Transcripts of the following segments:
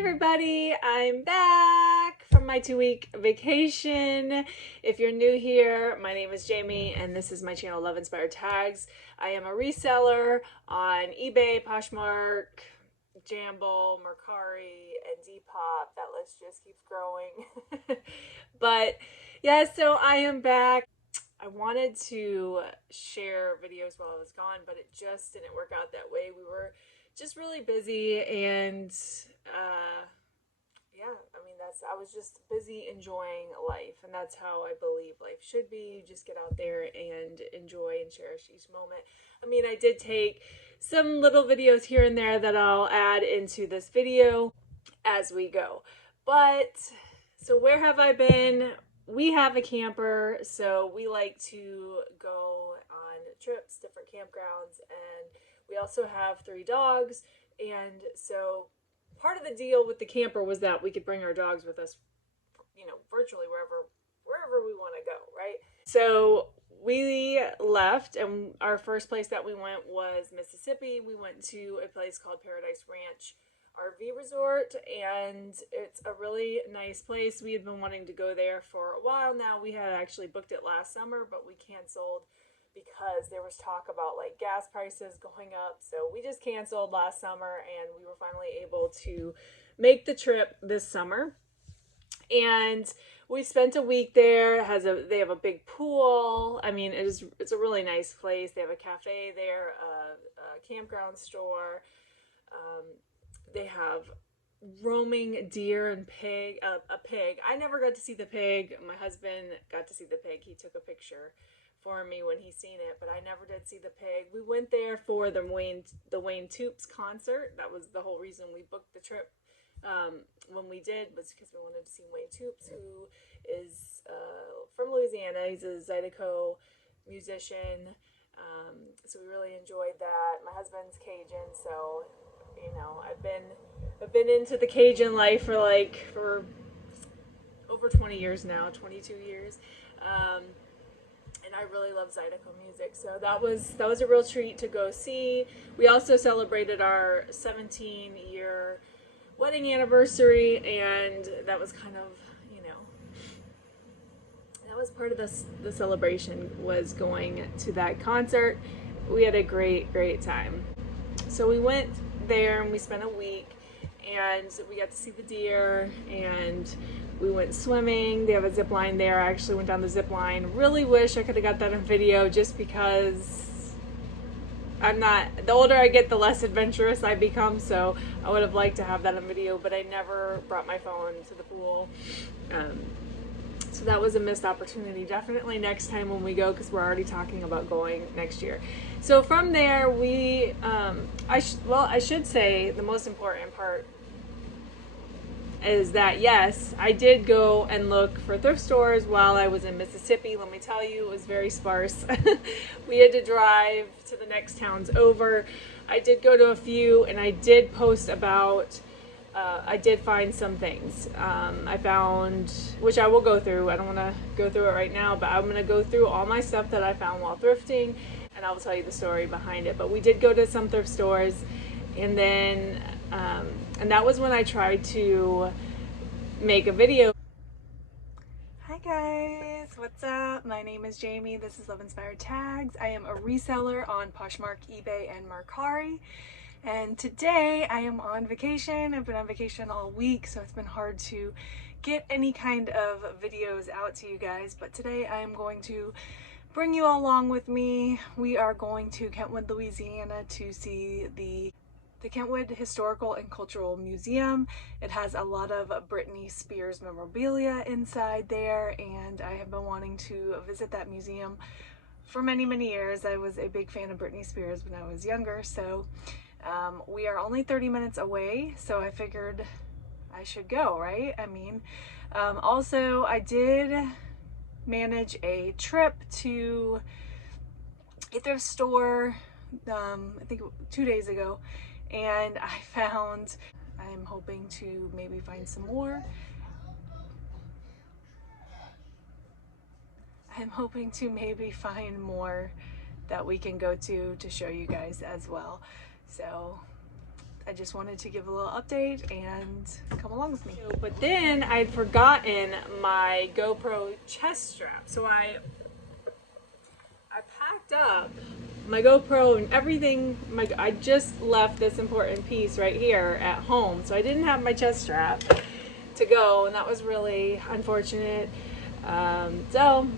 everybody, I'm back from my 2-week vacation. If you're new here, my name is Jamie and this is my channel LoveInspiredTags. I am a reseller on eBay, Poshmark, Jamble, Mercari, and Depop. That list just keeps growing. But yeah, so I am back. I wanted to share videos while I was gone, but it just didn't work out that way. We were just really busy, and yeah, I mean, I was just busy enjoying life, and that's how I believe life should be. You just get out there and enjoy and cherish each moment. I mean, I did take some little videos here and there that I'll add into this video as we go. But so where have I been? We have a camper, so we like to go on trips, different campgrounds, and we also have 3 dogs. And so part of the deal with the camper was that we could bring our dogs with us, virtually wherever we want to go, right? So we left, and our first place that we went was Mississippi. We went to a place called Paradise Ranch RV Resort, and it's a really nice place. We had been wanting to go there for a while now. We had actually booked it last summer, but we canceled because there was talk about like gas prices going up. So we just canceled last summer, and we were finally able to make the trip this summer. And we spent a week there. They have a big pool. I mean, it's a really nice place. They have a cafe there, a campground store. They have roaming deer and a pig. I never got to see the pig. My husband got to see the pig. He took a picture for me when he seen it, but I never did see the pig. We went there for the Wayne Toops concert. That was the whole reason we booked the trip. When we did was because we wanted to see Wayne Toops, who is from Louisiana. He's a Zydeco musician. So we really enjoyed that. My husband's Cajun, so I've been into the Cajun life for over 20 years now, 22 years. And I really love Zydeco music, so that was a real treat to go see. We also celebrated our 17-year wedding anniversary, and that was kind of, that was part of the celebration, was going to that concert. We had a great time. So we went there and we spent a week, and we got to see the deer, and we went swimming. They have a zip line there. I actually went down the zip line. Really wish I could have got that on video, just because the older I get, the less adventurous I become, so I would have liked to have that on video, but I never brought my phone to the pool. So that was a missed opportunity. Definitely next time when we go, because we're already talking about going next year. So from there, I should say the most important part is that, yes, I did go and look for thrift stores while I was in Mississippi. Let me tell you, it was very sparse. We had to drive to the next towns over. I did go to a few, and I did post about, I did find some things. I found, which I will go through. I don't want to go through it right now, but I'm going to go through all my stuff that I found while thrifting, and I will tell you the story behind it. But we did go to some thrift stores, and then and that was when I tried to make a video. Hi guys, what's up? My name is Jamie. This is LoveInspiredTags. I am a reseller on Poshmark, eBay, and Mercari. And today I am on vacation. I've been on vacation all week, so it's been hard to get any kind of videos out to you guys. But today I am going to bring you all along with me. We are going to Kentwood, Louisiana to see the Kentwood Historical and Cultural Museum. It has a lot of Britney Spears memorabilia inside there, and I have been wanting to visit that museum for many years. I was a big fan of Britney Spears when I was younger, so we are only 30 minutes away, so I figured I should go, right? I mean, also I did manage a trip to a thrift store, I think 2 days ago, and I'm hoping to maybe find some more. I'm hoping to maybe find more that we can go to show you guys as well. So I just wanted to give a little update and come along with me. But then I'd forgotten my GoPro chest strap. So I packed up my GoPro and everything. I just left this important piece right here at home. So I didn't have my chest strap to go, and that was really unfortunate. So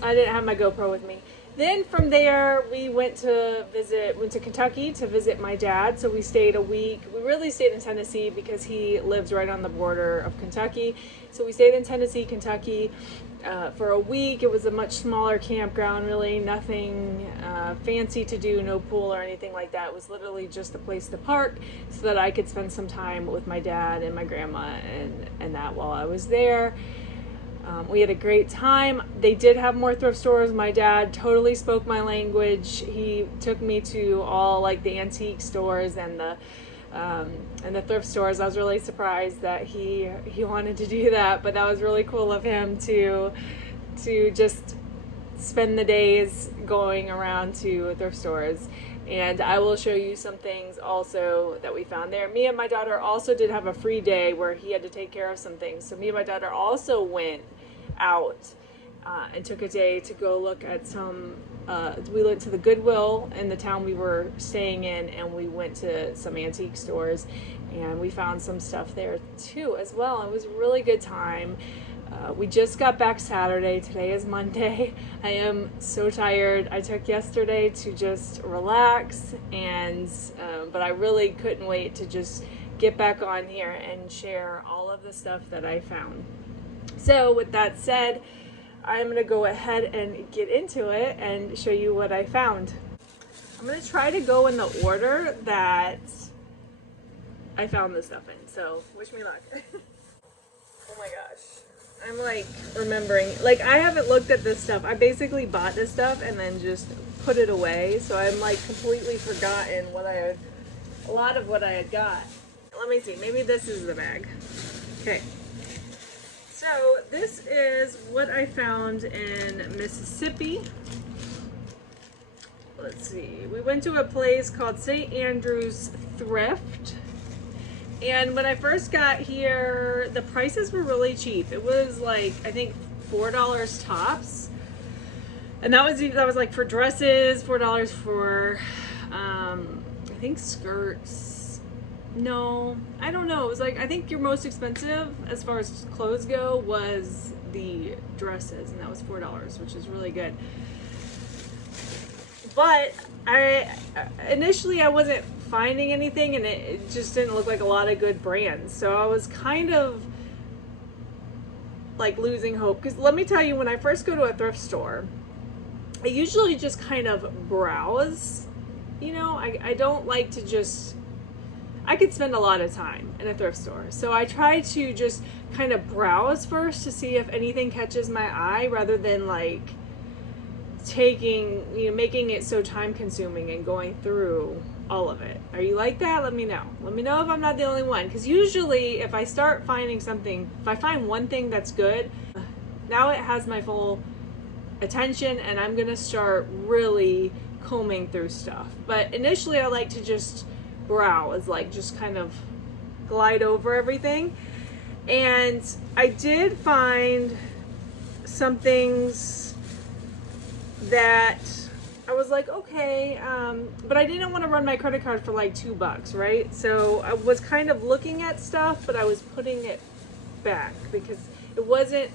I didn't have my GoPro with me. Then from there, we went to Kentucky to visit my dad. So we stayed a week. We really stayed in Tennessee because he lives right on the border of Kentucky. So we stayed in Tennessee, Kentucky for a week. It was a much smaller campground, really nothing fancy to do, no pool or anything like that. It was literally just a place to park so that I could spend some time with my dad and my grandma and that while I was there. We had a great time. They did have more thrift stores. My dad totally spoke my language. He took me to all like the antique stores and the thrift stores. I was really surprised that he wanted to do that, but that was really cool of him to just spend the days going around to thrift stores. And I will show you some things also that we found there. Me and my daughter also did have a free day where he had to take care of some things. So me and my daughter also went out and took a day to go look at some, we went to the Goodwill in the town we were staying in, and we went to some antique stores and we found some stuff there too as well. It was a really good time. We just got back Saturday. Today is Monday. I am so tired. I took yesterday to just relax, and but I really couldn't wait to just get back on here and share all of the stuff that I found. So with that said, I'm going to go ahead and get into it and show you what I found. I'm going to try to go in the order that I found this stuff in. So wish me luck. Oh my gosh. I'm like remembering, like I haven't looked at this stuff. I basically bought this stuff and then just put it away. So I'm like completely forgotten a lot of what I had got. Let me see, maybe this is the bag. Okay. So this is what I found in Mississippi. Let's see, we went to a place called St. Andrew's Thrift. And when I first got here, the prices were really cheap. It was like, I think $4 tops. And that was like for dresses, $4 for, I think skirts. No, I don't know. It was like, I think your most expensive as far as clothes go was the dresses, and that was $4, which is really good. But initially I wasn't finding anything, and it just didn't look like a lot of good brands. So I was kind of like losing hope, because let me tell you, when I first go to a thrift store, I usually just kind of browse. You know, I don't like to just, I could spend a lot of time in a thrift store. So I try to just kind of browse first to see if anything catches my eye, rather than like making it so time consuming and going through all of it. Are you like that? Let me know. Let me know if I'm not the only one. Because usually if I start finding something, if I find one thing that's good, now it has my full attention and I'm going to start really combing through stuff. But initially I like to just browse, like just kind of glide over everything. And I did find some things that I was like, okay, but I didn't want to run my credit card for like $2, right? So I was kind of looking at stuff, but I was putting it back because it wasn't,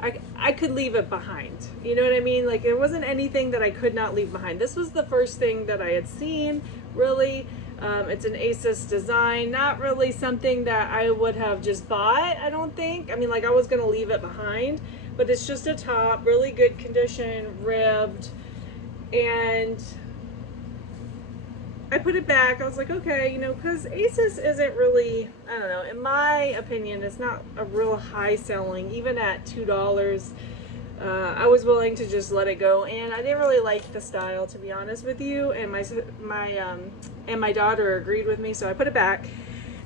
I could leave it behind. You know what I mean? Like it wasn't anything that I could not leave behind. This was the first thing that I had seen, really. It's an ASOS design, not really something that I would have just bought, I don't think. I mean, like I was going to leave it behind, but it's just a top, really good condition, ribbed, and I put it back. I was like, okay, you know, because ASOS isn't really, I don't know, in my opinion, it's not a real high selling, even at $2. I was willing to just let it go, and I didn't really like the style, to be honest with you, and my daughter agreed with me, so I put it back.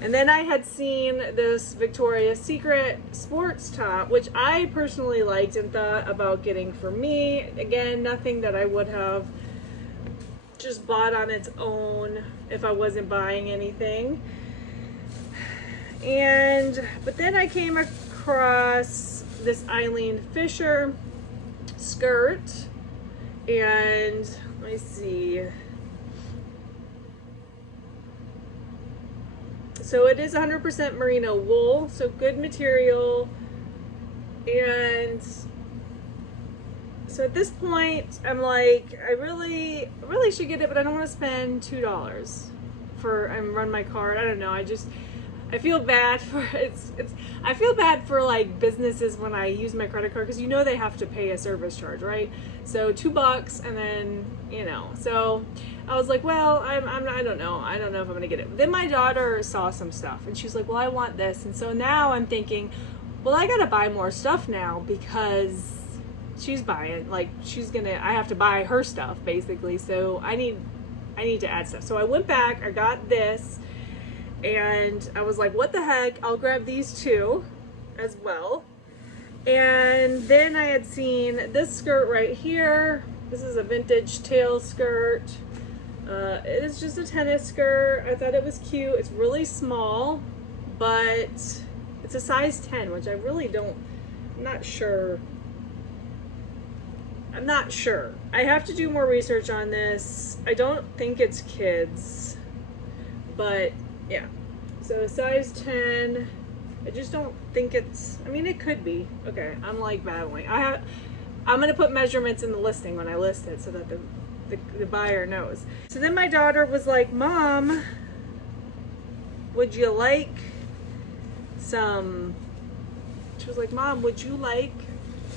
And then I had seen this Victoria's Secret sports top, which I personally liked and thought about getting for me. Again, nothing that I would have just bought on its own if I wasn't buying anything. But then I came across this Eileen Fisher skirt, and let me see. So it is 100% merino wool, so good material. And so at this point, I'm like, I really should get it, but I don't want to spend $2 and run my card. I don't know. I feel bad for I feel bad for like businesses when I use my credit card, because they have to pay a service charge, right? So $2, and then so I was like, well, I don't know if I'm gonna get it. Then my daughter saw some stuff and she's like, well, I want this. And so now I'm thinking, well, I gotta buy more stuff now, because she's buying, like, I have to buy her stuff basically. So I need to add stuff. So I went back, I got this, and I was like, what the heck, I'll grab these two as well. And then I had seen this skirt right here. This is a vintage tail skirt. It is just a tennis skirt. I thought it was cute. It's really small, but it's a size 10, which I'm not sure. I have to do more research on this. I don't think it's kids, but yeah. So size 10. I just don't think it's, it could be. Okay, I'm like battling. I'm gonna put measurements in the listing when I list it so that the buyer knows. So then my daughter was like, Mom, would you like some, she was like, Mom, would you like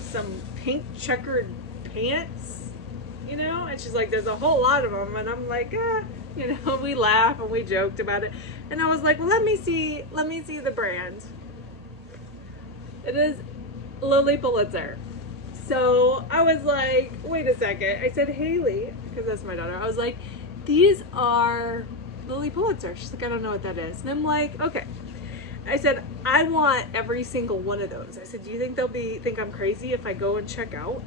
some pink checkered pants? And she's like, there's a whole lot of them. And I'm like, we laugh and we joked about it. And I was like, well, let me see the brand. It is Lily Pulitzer. So I was like, wait a second. I said, Haley, because that's my daughter. I was like, these are Lily Pulitzer. She's like, I don't know what that is. And I'm like, okay. I said, I want every single one of those. I said, do you think they'll think I'm crazy if I go and check out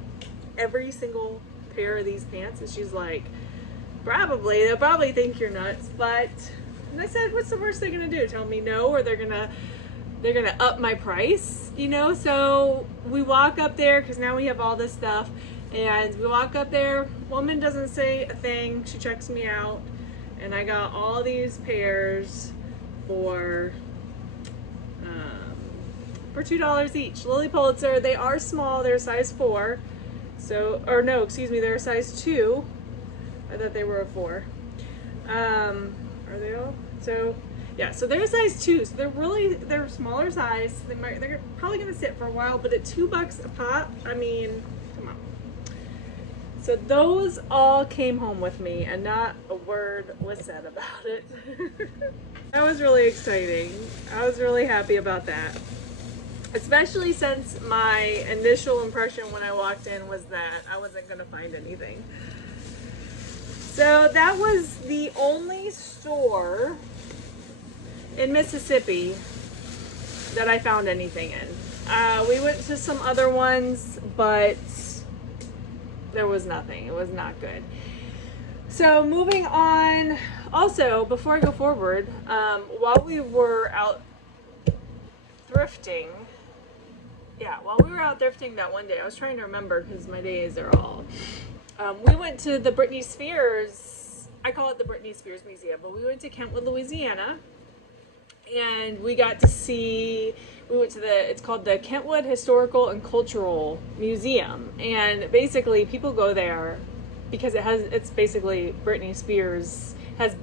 every single pair of these pants? And she's like, probably. They'll probably think you're nuts. And I said, what's the worst they're gonna do? Tell me no, or they're gonna up my price, So we walk up there, because now we have all this stuff, and we walk up there. Woman doesn't say a thing. She checks me out, and I got all these pairs for $2 each. Lily Pulitzer. They are small. They're size 4. So, or no, excuse me, they're a size 2. I thought they were a 4. Are they all? So yeah, so they're a size 2. So they're smaller size. They're probably gonna sit for a while, but at $2 a pop, come on. So those all came home with me, and not a word was said about it. That was really exciting. I was really happy about that. Especially since my initial impression when I walked in was that I wasn't gonna find anything. So that was the only store in Mississippi that I found anything in. We went to some other ones, but there was nothing. It was not good. So moving on. Also, before I go forward, while we were out thrifting, that one day, I was trying to remember because my days are all. We went to the Britney Spears, I call it the Britney Spears Museum, but we went to Kentwood, Louisiana, and we went to it's called the Kentwood Historical and Cultural Museum, and basically people go there because it's basically has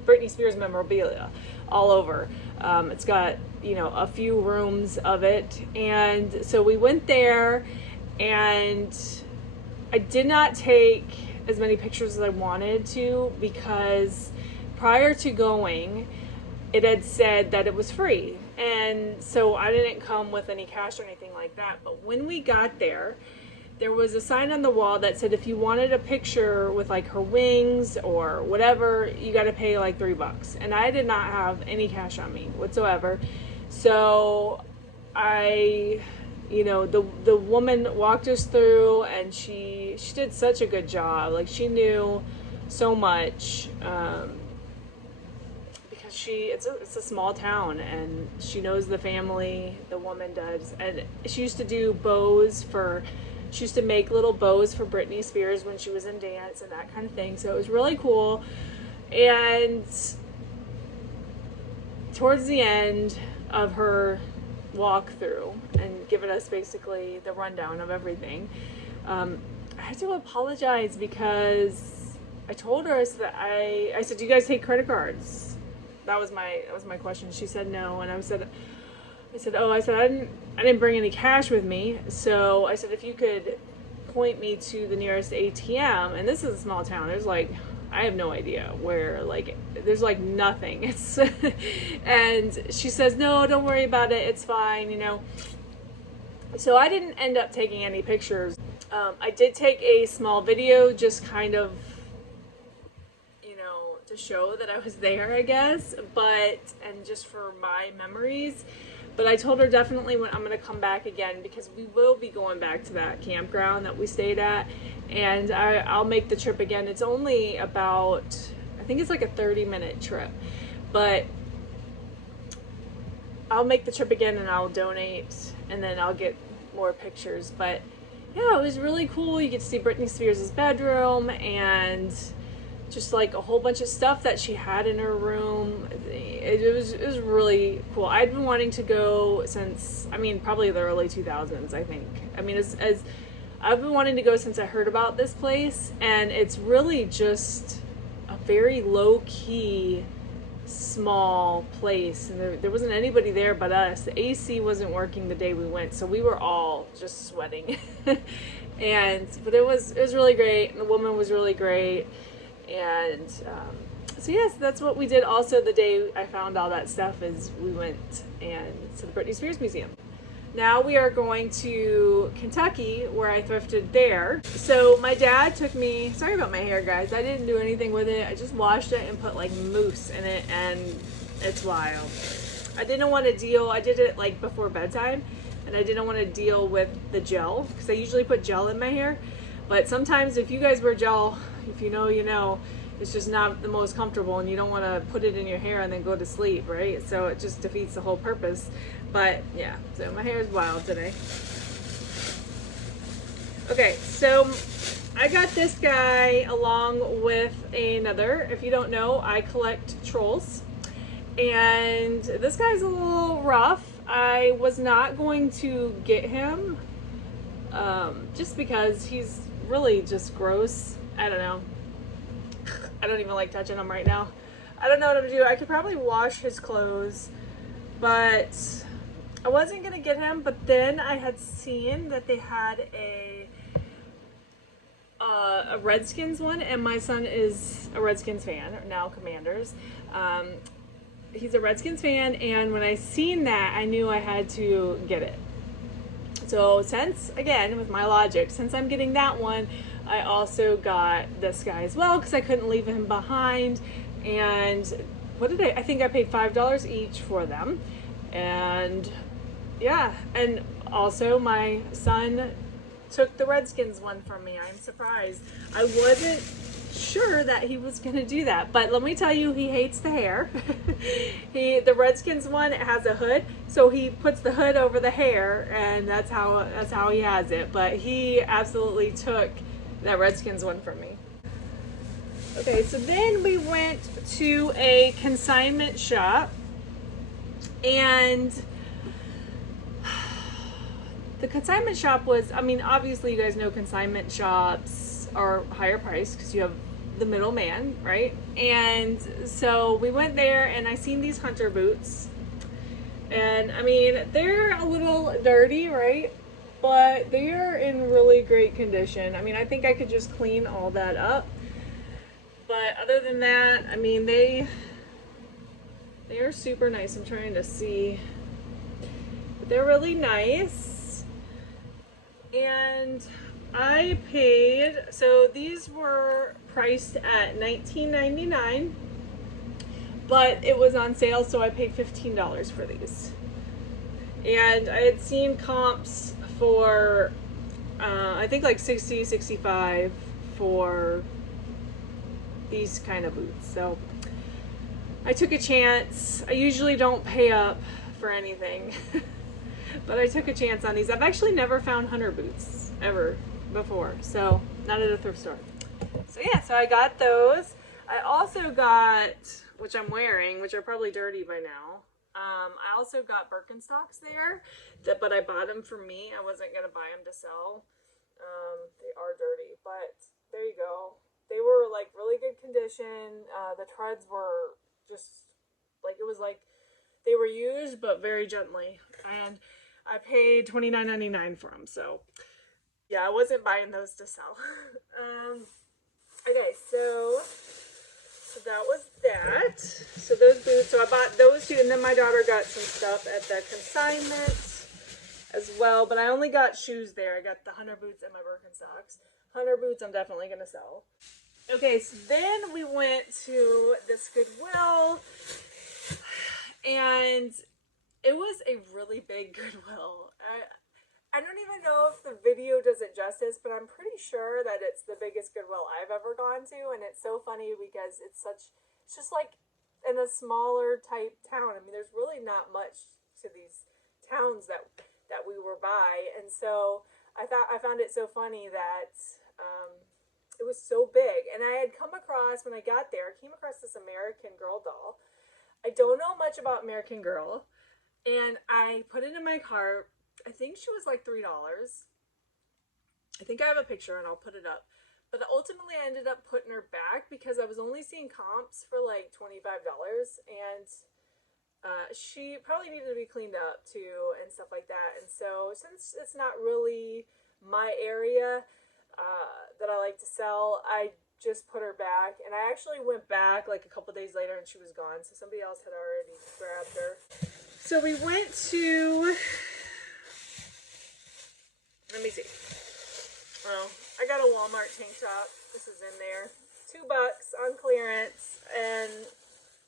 Britney Spears memorabilia all over. It's got, a few rooms of it, and so we went there, and I did not take as many pictures as I wanted to, because prior to going, it had said that it was free. And so I didn't come with any cash or anything like that. But when we got there, there was a sign on the wall that said if you wanted a picture with like her wings or whatever, you got to pay like $3. And I did not have any cash on me whatsoever. So the woman walked us through, and she did such a good job. Like, she knew so much, because it's a small town, and she knows the family, the woman does, and she used to do she used to make little bows for Britney Spears when she was in dance and that kind of thing, so it was really cool. And towards the end of her walkthrough and giving us basically the rundown of everything, I had to apologize because I told her, I said, do you guys take credit cards? That was my question. She said no, and I said, I didn't bring any cash with me. So I said, if you could point me to the nearest ATM, and this is a small town. There's I have no idea where, there's nothing. It's, and she says, no, don't worry about it. It's fine, you know. So I didn't end up taking any pictures. I did take a small video, just kind of, to show that I was there, I guess, and just for my memories. But I told her definitely when I'm going to come back again, because we will be going back to that campground that we stayed at, and I'll make the trip again. It's only about, I think it's a 30-minute trip, but I'll make the trip again and I'll donate, and then I'll get more pictures. But yeah, it was really cool. You get to see Britney Spears' bedroom, and just a whole bunch of stuff that she had in her room. It was really cool. I'd been wanting to go since, probably the early 2000s, I think. As I've been wanting to go since I heard about this place, and it's really just a very low-key, small place, and there wasn't anybody there but us. The AC wasn't working the day we went, so we were all just sweating. But it was really great, and the woman was really great. And so yes, that's what we did. Also, the day I found all that stuff is we went to the Britney Spears Museum. Now we are going to Kentucky, where I thrifted there. So my dad took me, sorry about my hair, guys, I didn't do anything with it. I just washed it and put mousse in it, and it's wild. I didn't want to deal, I did it before bedtime, and I didn't want to deal with the gel, because I usually put gel in my hair. But sometimes if you guys wear gel, if you know, you know, it's just not the most comfortable, and you don't want to put it in your hair and then go to sleep, right? So it just defeats the whole purpose. But yeah, so my hair is wild today. Okay, so I got this guy along with another. If you don't know, I collect trolls, and this guy's a little rough. I was not going to get him just because he's really just gross. I don't know. I don't even like touching him right now. I don't know what I'm gonna do. I could probably wash his clothes, but I wasn't gonna get him. But then I had seen that they had a Redskins one, and my son is a Redskins fan, now Commanders. He's a Redskins fan, and when I seen that, I knew I had to get it. So since, again, with my logic, since I'm getting that one, I also got this guy as well, because I couldn't leave him behind. And what did I think I paid $5 each for them. And yeah, and also my son took the Redskins one from me. I'm surprised. I wasn't sure that he was going to do that, but let me tell you, he hates the hair. The Redskins one, it has a hood, so he puts the hood over the hair, and that's how he has it. But he absolutely took that Redskins one from me. Okay, so then we went to a consignment shop, and the consignment shop was, obviously you guys know consignment shops are higher priced because you have the middleman, right? And so we went there, and I seen these hunter boots, and they're a little dirty, right? But they are in really great condition. I think I could just clean all that up. But other than that, they are super nice. I'm trying to see. But they're really nice. And I paid, so these were priced at $19.99, but it was on sale, so I paid $15 for these. And I had seen comps for I think $60, $65 for these kind of boots. So I took a chance. I usually don't pay up for anything, but I took a chance on these. I've actually never found hunter boots ever before, so not at a thrift store. So yeah, so I got those. I also got, which I'm wearing, which are probably dirty by now. I also got Birkenstocks there, but I bought them for me. I wasn't gonna buy them to sell. They are dirty, but there you go. They were like really good condition. The treads were just like, it was like they were used, but very gently. And I paid $29.99 for them. So yeah, I wasn't buying those to sell. Okay, so that was that. So those boots, so I bought those two, and then my daughter got some stuff at the consignment as well, but I only got shoes there. I got the hunter boots and my Birkenstocks. Hunter boots I'm definitely going to sell. Okay, so then we went to this Goodwill, and it was a really big Goodwill. I don't even know if the video does it justice, but I'm pretty sure that it's the biggest Goodwill I've ever gone to, and it's so funny because it's just like in a smaller type town. I mean, there's really not much to these towns that we were by, and so I found it so funny that it was so big. And I had come across, when I got there, I came across this American Girl doll. I don't know much about American Girl, and I put it in my cart. I think she was like $3. I think I have a picture and I'll put it up. But ultimately I ended up putting her back because I was only seeing comps for like $25, and she probably needed to be cleaned up too and stuff like that. And so since it's not really my area that I like to sell, I just put her back. And I actually went back like a couple days later and she was gone, so somebody else had already grabbed her. So we went to, let me see. Oh, I got a Walmart tank top. This is in there. $2 on clearance, and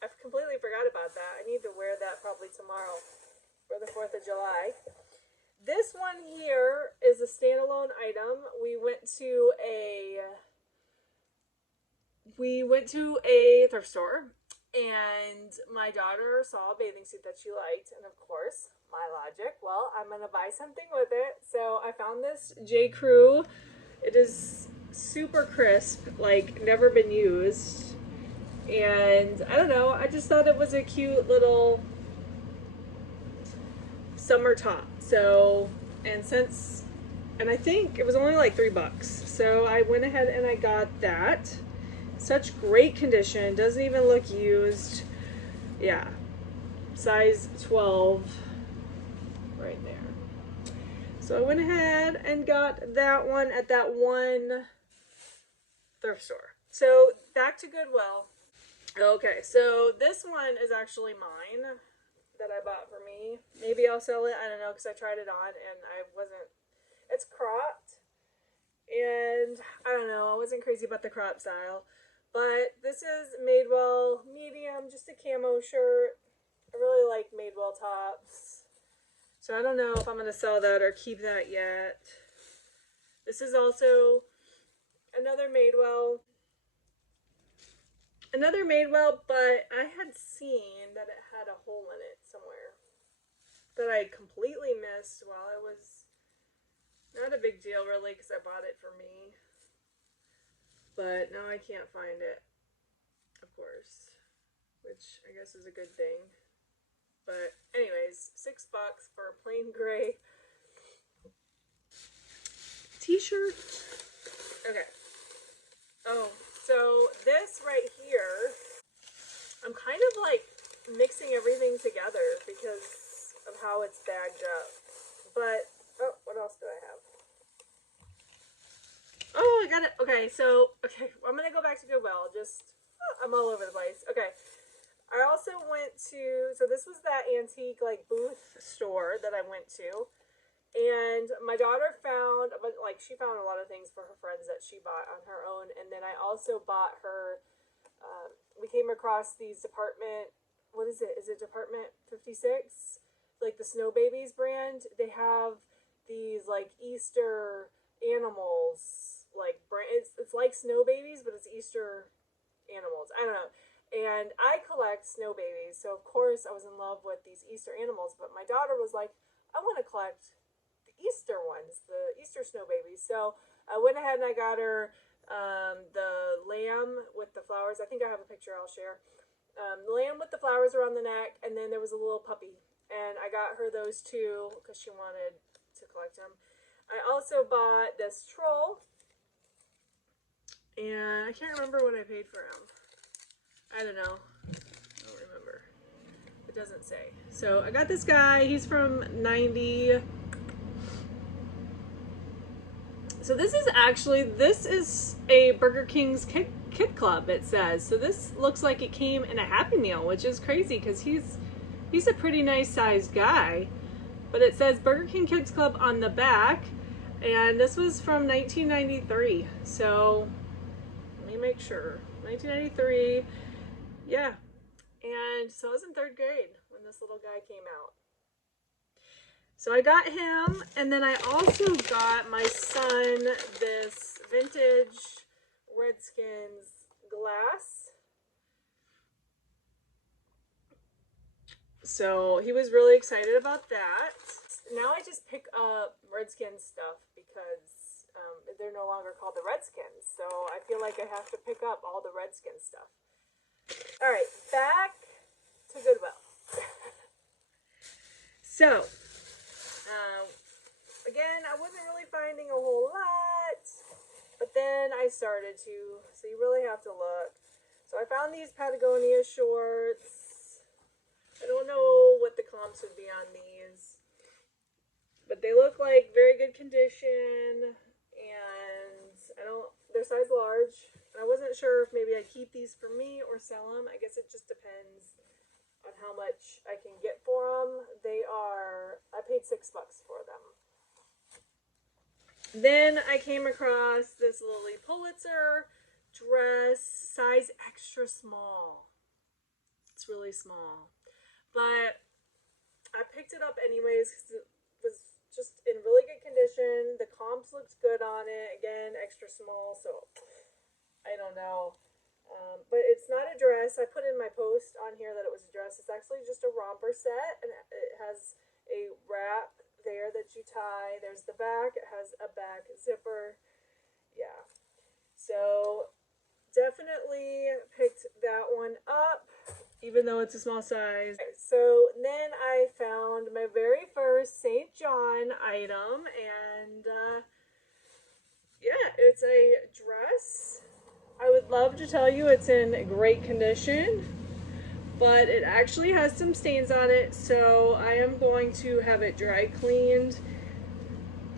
I completely forgot about that. I need to wear that probably tomorrow for the 4th of July. This one here is a standalone item. We went to a thrift store, and my daughter saw a bathing suit that she liked, and of course, my logic, well, I'm gonna buy something with it. So I found this J. Crew. It is super crisp, like never been used, and I don't know, I just thought it was a cute little summer top. So, and I think it was only like $3, so I went ahead and I got that. Such great condition, doesn't even look used. Yeah, size 12 right there. So I went ahead and got that one at that one thrift store. So back to Goodwill. Okay, so this one is actually mine that I bought for me. Maybe I'll sell it, I don't know, because I tried it on and it's cropped. And I don't know, I wasn't crazy about the crop style. But this is Madewell medium, just a camo shirt. I really like Madewell tops. So I don't know if I'm going to sell that or keep that yet. This is also another Madewell. But I had seen that it had a hole in it somewhere that I completely missed while I was, not a big deal really because I bought it for me. But now I can't find it, of course, which I guess is a good thing. But anyways, $6 for a plain gray t-shirt. Okay. Oh, so this right here, I'm kind of like mixing everything together because of how it's bagged up. But, oh, what else do I have? Oh, I got it. Okay, I'm going to go back to Goodwill. I'm all over the place. Okay. I also went to, so this was that antique like booth store that I went to, and my daughter found, she found a lot of things for her friends that she bought on her own, and then I also bought her, we came across these department, what is it? Is it Department 56? Like the Snow Babies brand. They have these like Easter animals, like it's like Snow Babies, but it's Easter animals. I don't know. And I collect snow babies, so of course I was in love with these Easter animals, but my daughter was like, I want to collect the Easter ones, the Easter snow babies. So I went ahead and I got her the lamb with the flowers. I think I have a picture I'll share. The lamb with the flowers around the neck, and then there was a little puppy. And I got her those two because she wanted to collect them. I also bought this troll, and I can't remember what I paid for him. I don't know. I don't remember. It doesn't say. So I got this guy. He's from 90. So this is a Burger King's Kid Club, it says. So this looks like it came in a Happy Meal, which is crazy because he's a pretty nice sized guy. But it says Burger King Kids Club on the back. And this was from 1993. So let me make sure. 1993. Yeah. And so I was in 3rd grade when this little guy came out. So I got him, and then I also got my son this vintage Redskins glass. So he was really excited about that. Now I just pick up Redskins stuff because they're no longer called the Redskins. So I feel like I have to pick up all the Redskins stuff. All right, back to Goodwill. So, again, I wasn't really finding a whole lot, but then I started to, so you really have to look. So I found these Patagonia shorts. I don't know what the comps would be on these, but they look like very good condition, and they're size large. And I wasn't sure if maybe I'd keep these for me or sell them. I guess it just depends on how much I can get for them. I paid $6 for them. Then I came across this Lily Pulitzer dress, size extra small. It's really small. But I picked it up anyways because it was just in really good condition. The comps looked good on it. Again, extra small, so I don't know. But it's not a dress. I put in my post on here that it was a dress. It's actually just a romper set, and it has a wrap there that you tie. There's the back. It has a back zipper. Yeah. So definitely picked that one up, even though it's a small size. So then I found my very first St. John item, and yeah, it's a dress. I would love to tell you it's in great condition, but it actually has some stains on it, so I am going to have it dry cleaned.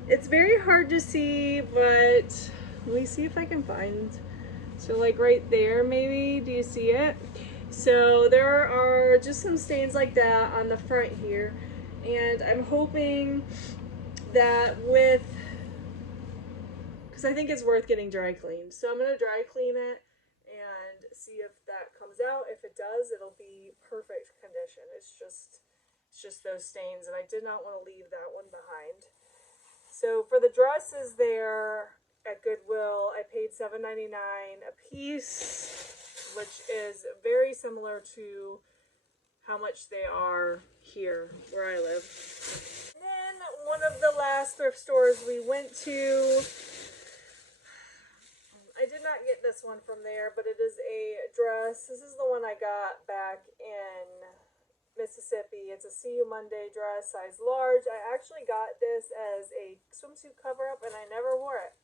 It's very hard to see, but let me see if I can find, so like right there maybe, do you see it? So there are just some stains like that on the front here, and I'm hoping that because I think it's worth getting dry cleaned. So I'm going to dry clean it and see if that comes out. If it does, it'll be perfect condition. It's just those stains, and I did not want to leave that one behind. So for the dresses there at Goodwill, I paid $7.99 a piece, which is very similar to how much they are here where I live. And then one of the last thrift stores we went to, I did not get this one from there, but it is a dress. This is the one I got back in Mississippi. It's a See You Monday dress, size large. I actually got this as a swimsuit cover-up, and I never wore it.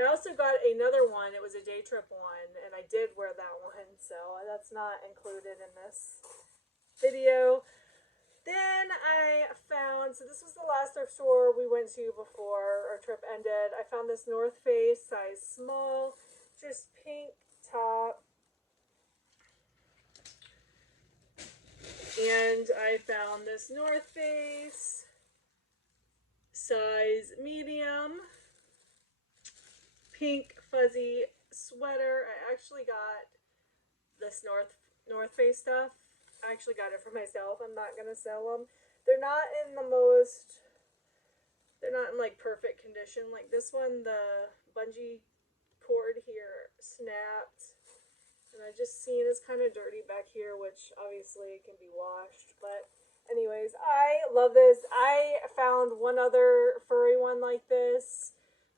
I also got another one. It was a day trip one, and I did wear that one, so that's not included in this video. Then I found, so this was the last thrift store we went to before our trip ended. I found this North Face, size small, just pink top. And I found this North Face, size medium, pink fuzzy sweater. I actually got this North Face stuff. I actually got it for myself. I'm not going to sell them. They're not in like perfect condition. Like this one, the bungee cord here snapped. And I just seen it's kind of dirty back here, which obviously can be washed. But anyways, I love this. I found one other furry one like this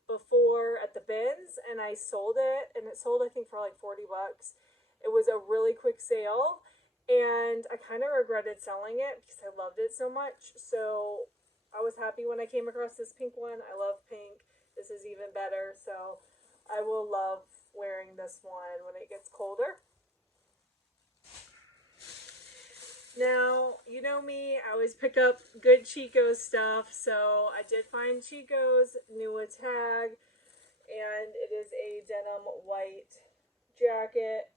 before at the bins, and I sold it, and it sold I think for like 40 bucks. It was a really quick sale, and I kind of regretted selling it because I loved it so much. So I was happy when I came across this pink one. I love pink. This is even better. So I will love wearing this one when it gets colder. Now, you know me, I always pick up good Chico's stuff, so I did find Chico's new tag, and it is a denim white jacket,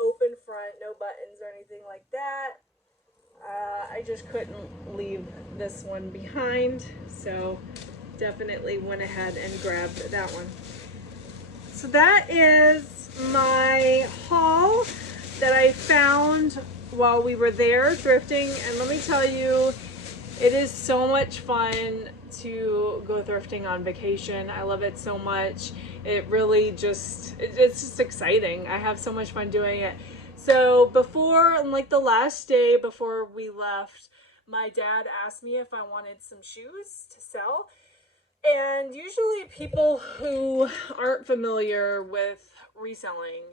open front, no buttons or anything like that. I just couldn't leave this one behind, so definitely went ahead and grabbed that one. So that is my haul that I found while we were there thrifting, and let me tell you, it is so much fun to go thrifting on vacation. I love it so much. It really just, it's just exciting. I have so much fun doing it. So before, like the last day before we left, my dad asked me if I wanted some shoes to sell. And usually people who aren't familiar with reselling,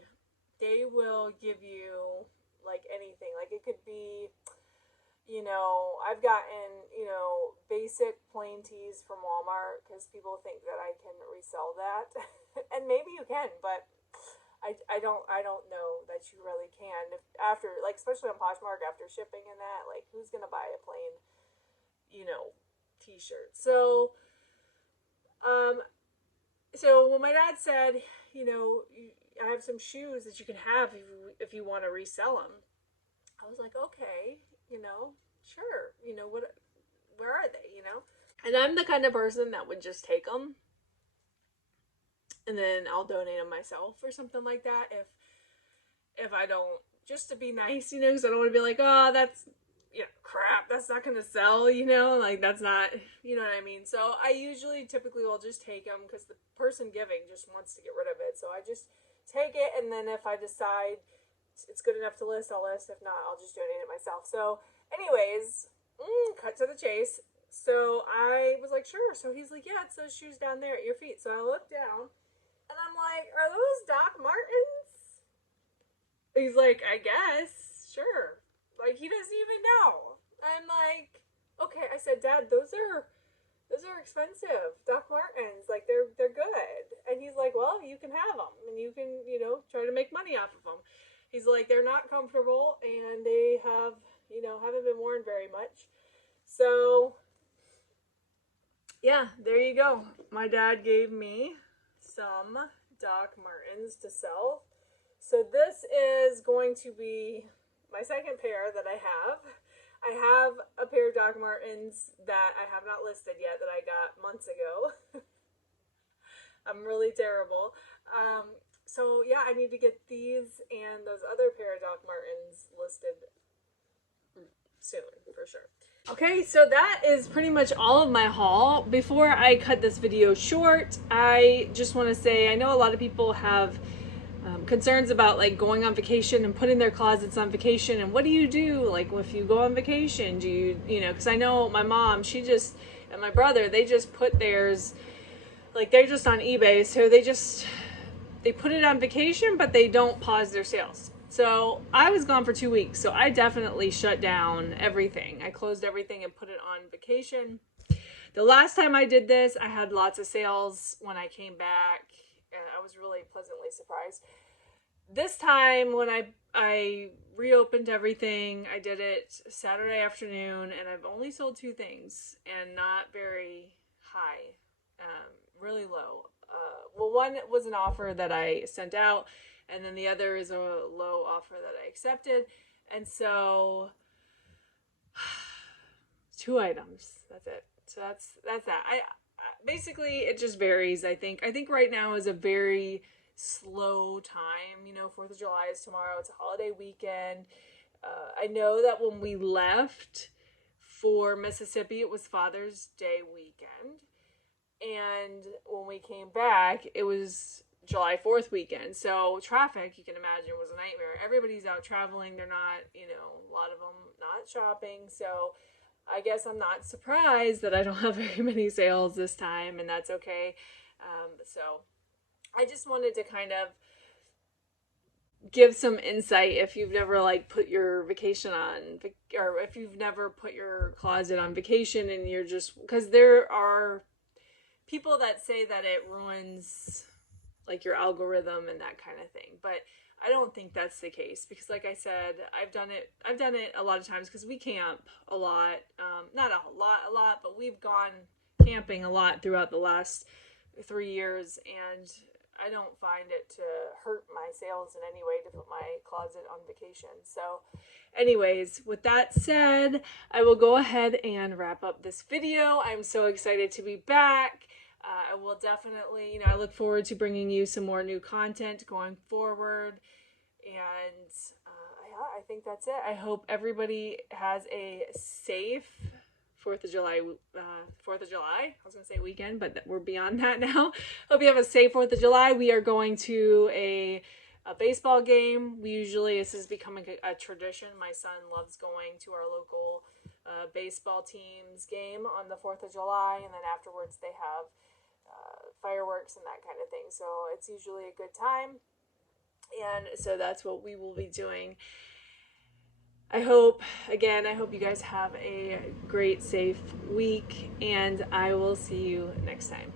they will give you like anything. Like it could be, you know, I've gotten, you know, basic plain tees from Walmart because people think that I can resell that. And maybe you can, but I don't know that you really can. If after, like, especially on Poshmark, after shipping and that, like, who's gonna buy a plain, you know, t-shirt? So when my dad said, you know, I have some shoes that you can have if you want to resell them, I was like, okay, you know, sure, you know, where are they, you know? And I'm the kind of person that would just take them and then I'll donate them myself or something like that if I don't, just to be nice, you know, because I don't want to be like, oh, that's, you know, crap, that's not gonna sell, you know, like that's not, you know what I mean? So I usually typically will just take them because the person giving just wants to get rid of it. So I just take it, and then if I decide it's good enough to list, I'll list. If not, I'll just donate it myself. So anyways, cut to the chase. So I was like, sure. So he's like, yeah, it's those shoes down there at your feet. So I look down and I'm like, are those Doc Martens? He's like, I guess, sure. Like, he doesn't even know. I'm like, okay. I said, Dad, those are expensive. Doc Martens, like they're good. And he's like, well, you can have them and you can, you know, try to make money off of them. He's like, they're not comfortable and they have, you know, haven't been worn very much. So yeah, there you go. My dad gave me some Doc Martens to sell. So this is going to be my second pair that I have. I have a pair of Doc Martens that I have not listed yet that I got months ago. I'm really terrible. So yeah, I need to get these and those other pair of Doc Martens listed soon for sure. Okay, so that is pretty much all of my haul. Before I cut this video short, I just want to say I know a lot of people have concerns about like going on vacation and putting their closets on vacation, and what do you do like if you go on vacation? Do you know, because I know my mom, she just, and my brother, they just put theirs, like they're just on eBay, so they put it on vacation, but they don't pause their sales. So I was gone for 2 weeks, so I definitely shut down everything. I closed everything and put it on vacation. The last time I did this, I had lots of sales when I came back, and I was really pleasantly surprised. This time when I reopened everything, I did it Saturday afternoon, and I've only sold 2 things, and not very high, really low. Well, one was an offer that I sent out, and then the other is a low offer that I accepted. And so 2 items, that's it. So that's that. I basically, it just varies. I think right now is a very slow time. You know, 4th of July is tomorrow. It's a holiday weekend. I know that when we left for Mississippi, it was Father's Day weekend. And when we came back, it was July 4th weekend. So traffic, you can imagine, was a nightmare. Everybody's out traveling. They're not, a lot of them not shopping. So I guess I'm not surprised that I don't have very many sales this time, and that's okay. So I just wanted to kind of give some insight if you've never put your vacation on, or if you've never put your closet on vacation, and you're just, because there are people that say that it ruins your algorithm and that kind of thing, but I don't think that's the case, because like I said, I've done it a lot of times, because we camp a lot, not a lot, but we've gone camping a lot throughout the last 3 years, and I don't find it to hurt my sales in any way to put my closet on vacation. So anyways, with that said, I will go ahead and wrap up this video. I'm so excited to be back. I will definitely, I look forward to bringing you some more new content going forward. And I think that's it. I hope everybody has a safe 4th of July, I was going to say weekend, but we're beyond that now. Hope you have a safe 4th of July. We are going to a baseball game. This is becoming a tradition. My son loves going to our local baseball team's game on the 4th of July, and then afterwards they have fireworks and that kind of thing. So it's usually a good time. And so that's what we will be doing. I hope you guys have a great, safe week, and I will see you next time.